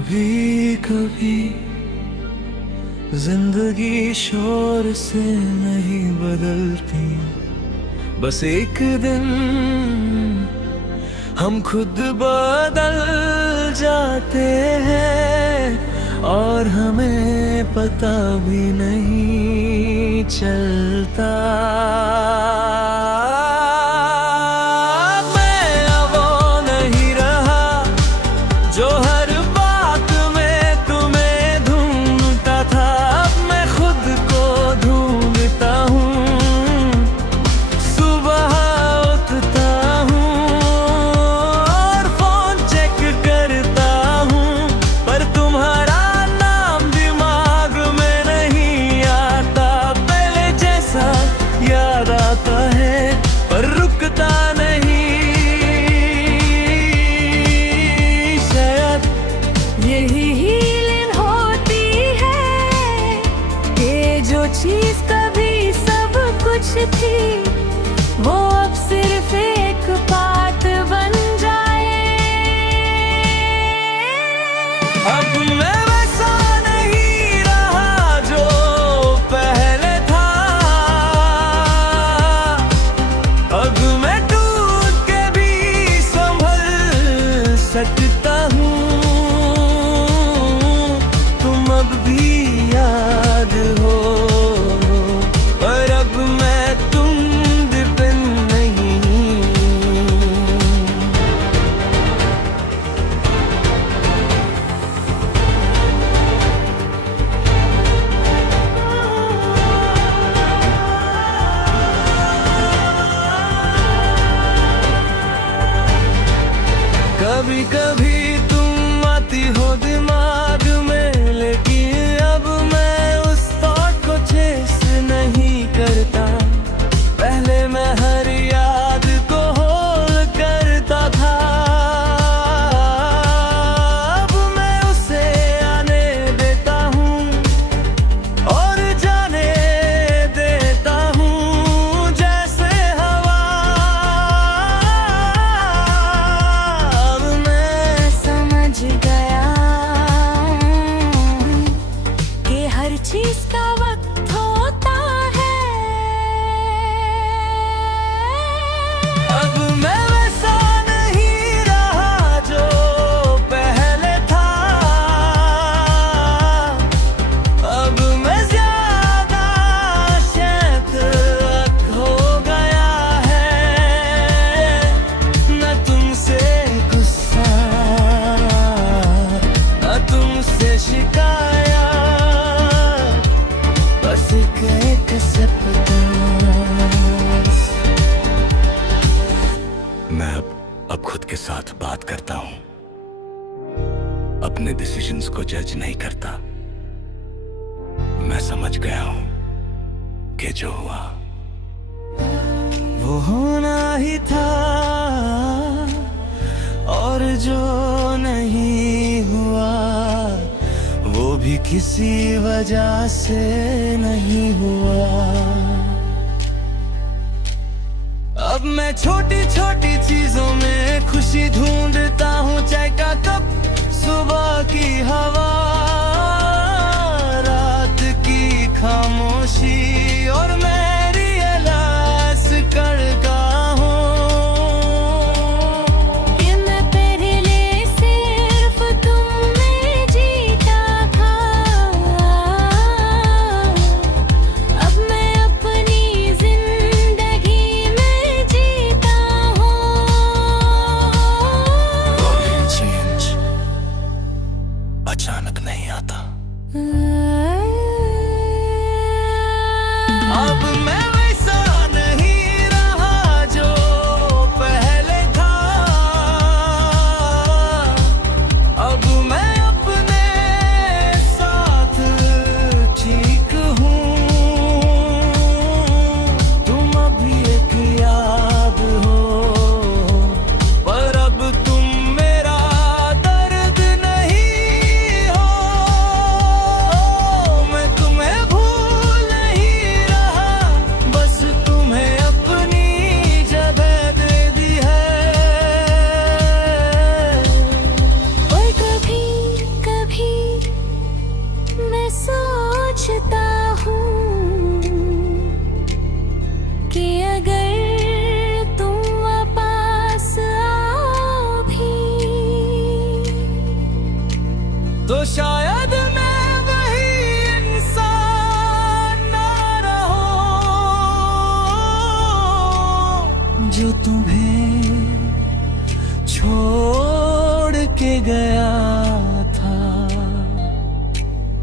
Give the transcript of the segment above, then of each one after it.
कभी कभी जिंदगी शोर से नहीं बदलती, बस एक दिन हम खुद बदल जाते हैं और हमें पता भी नहीं चलता। मैं अब वो नहीं रहा जो हर बात में तुम्हें ढूंढता था, अब मैं खुद को ढूंढता हूँ। सुबह उठता हूँ और फोन चेक करता हूँ, पर तुम्हारा नाम दिमाग में नहीं आता। पहले जैसा याद आता है पर रुकता नहीं। शायद यही हीलिंग होती है कि जो चीज कभी सब कुछ थी वो अब सिर्फ एक बात बन जाए। अब मैं वैसा नहीं रहा जो पहले था, अब मैं टूट के भी संभल सकता हूँ। तुम अब भी याद हो पर अब मैं तुम डिपेंड नहीं। कभी कभी तुम आती हो दिमाग में, लेकिन अब मैं उस थॉट को चेस नहीं करता। पहले मैं हर याद को होल्ड करता था, अब मैं उसे आने देता हूँ और जाने देता हूँ जैसे हवा। अब मैं समझ गया कि हर चीज का वक्त होता है। अब मैं वैसा नहीं रहा जो पहले था, अब मैं ज्यादा शायद हो गया है। न तुमसे गुस्सा न तुमसे शिकायत, बस एक acceptance। मैं अब खुद के साथ बात करता हूँ, अपने डिसीजंस को जज नहीं करता। मैं समझ गया हूँ कि जो हुआ वो होना ही था, और जो नहीं हुआ वो भी किसी वजह से नहीं हुआ। अब मैं छोटी छोटी चीजों में खुशी ढूंढता हूँ, चाय का कप, सुबह की हवा, रात की खामोशी, और मैं रियलाइज करता हूँ कि मैं पहले सिर्फ तुम में जीता था, अब मैं अपनी जिंदगी में जीता हूँ। चेंज अचानक नहीं आता। अब मैं वैसा नहीं रहा जो पहले था, अब मैं अपने साथ ठीक हूँ। तुम अभी एक याद हो पर अब तुम मेरा दर्द नहीं हो। तो शायद मैं वही इंसान ना रहूं जो तुम्हें छोड़ के गया था,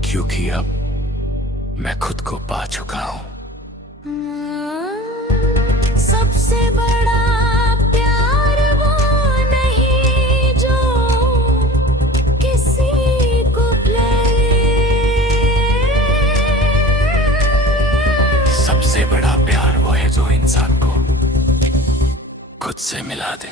क्योंकि अब मैं खुद को पा चुका हूं। सबसे बड़ा प्यार वो नहीं जो किसी को सबसे बड़ा प्यार वो है जो इंसान को खुद से मिला दे।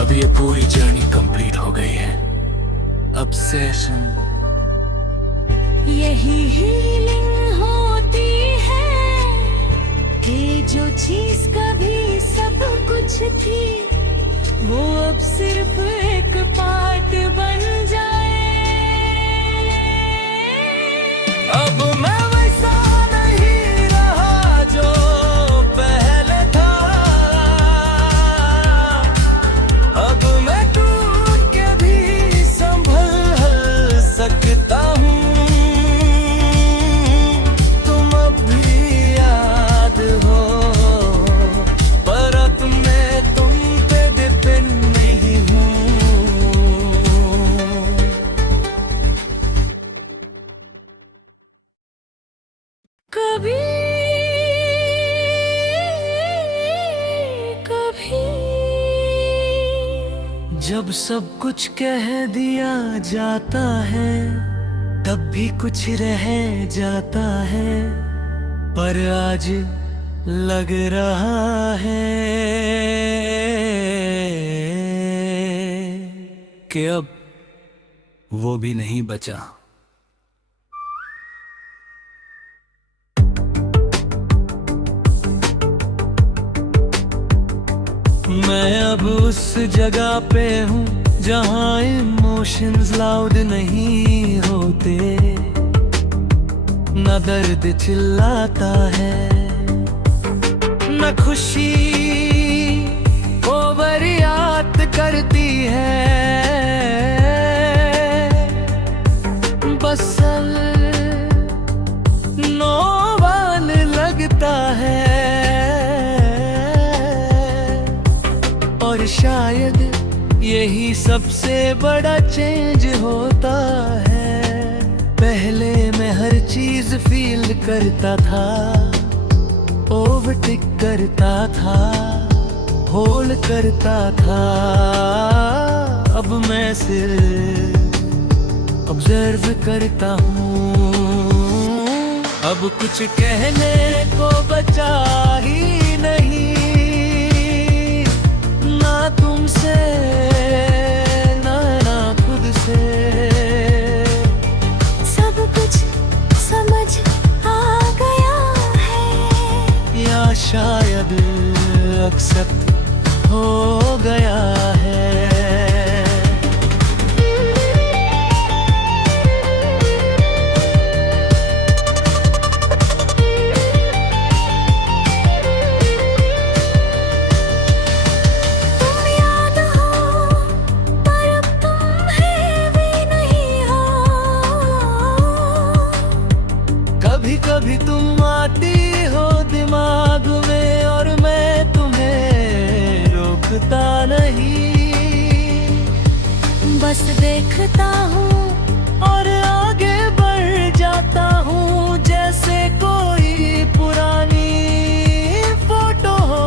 अब ये पूरी जर्नी कंप्लीट हो गई है। अब सेशन यही हीलिंग होती है कि जो चीज कभी सब कुछ थी वो अब सिर्फ एक पार्ट बन जाए। अब मैं वैसा नहीं रहा जो पहले था। अब मैं टूट के भी संभल सकता हूँ। तुम अब भी याद हो, पर अब मैं तुम पे डिपेंड नहीं हूँ। कभी कभी जब सब कुछ कह दिया जाता है तब भी कुछ रह जाता है, पर आज लग रहा है कि अब वो भी नहीं बचा। मैं अब उस जगह पे हूँ जहाँ इमोशंस लाउड नहीं होते, न दर्द चिल्लाता है न खुशी ओवर याद करती है। बस नोवाल लगता है, और शायद यही सबसे बड़ा चेंज होता है। पहले मैं हर चीज फील करता था, ओवरटेक करता था, होल करता था। अब मैं सिर्फ ऑब्जर्व करता हूँ। अब कुछ कहने को बचा ही नहीं, ना तुमसे ना खुद से। सब कुछ समझ आ गया है, या शायद एक्सेप्ट हो गया है। कभी तुम आती हो दिमाग में और मैं तुम्हें रोकता नहीं, बस देखता हूँ और आगे बढ़ जाता हूँ जैसे कोई पुरानी फोटो हो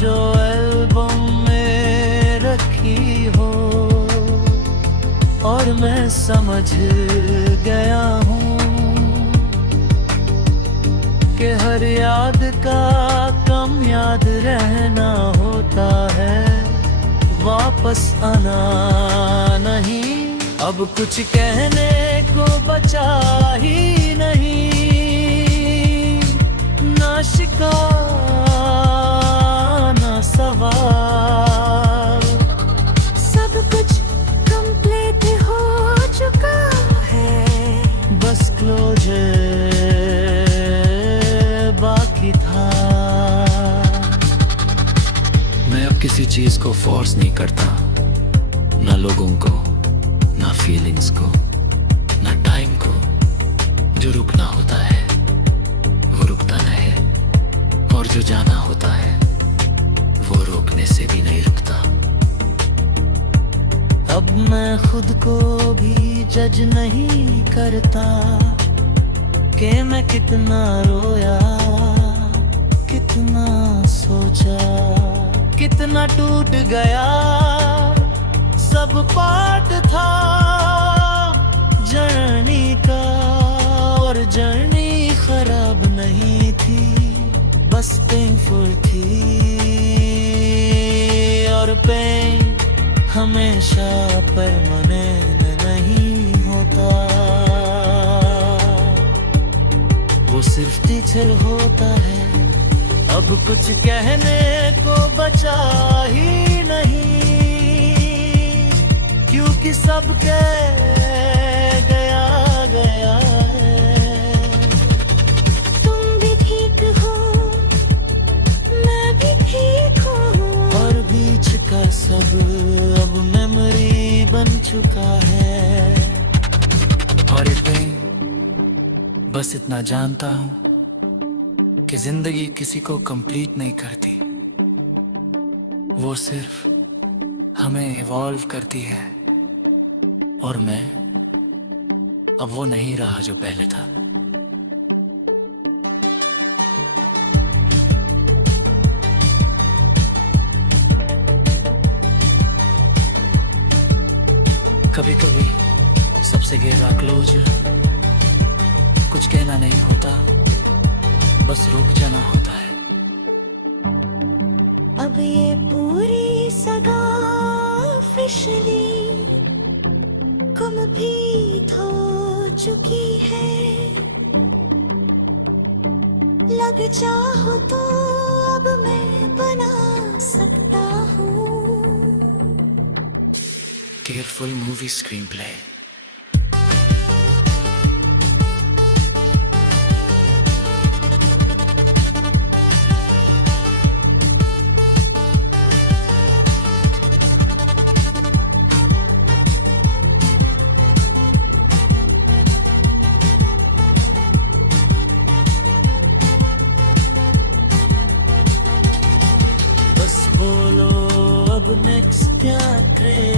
जो एल्बम में रखी हो। और मैं समझ गया हूँ कि हर याद का कम याद रहना होता है, वापस आना नहीं। अब कुछ कहने को बचा ही नहीं, ना शिकवा ना सवाल। सब कुछ कंप्लीट हो चुका किसी चीज को फोर्स नहीं करता, ना लोगों को, ना फीलिंग्स को, ना टाइम को। जो रुकना होता है वो रुकता है, और जो जाना होता है वो रोकने से भी नहीं रुकता। अब मैं खुद को भी जज नहीं करता कि मैं कितना रोया, कितना सोचा, कितना टूट गया। सब पार्ट था जर्नी का, और जर्नी खराब नहीं थी, बस पेनफुल थी। और पेन हमेशा परमानेंट नहीं होता, वो सिर्फ टीचर होता है। अब कुछ कहने को बचा ही नहीं, क्योंकि सब कह गया गया है। तुम भी ठीक हो, मैं भी ठीक हूँ, और बीच का सब अब मेमोरी बन चुका है। और इतने बस इतना जानता हूं कि जिंदगी किसी को कंप्लीट नहीं करती, वो सिर्फ हमें इवॉल्व करती है। और मैं अब वो नहीं रहा जो पहले था। कभी कभी सबसे गहरा क्लोजर कुछ कहना नहीं होता, बस रुक जाना होता है। अब ये पूरी सगा ऑफिशियली कंप्लीट हो चुकी है। लग चाहो तो अब मैं बना सकता हूँ। Careful movie screen play. बस बोलो अब नेक्स्ट क्या करे।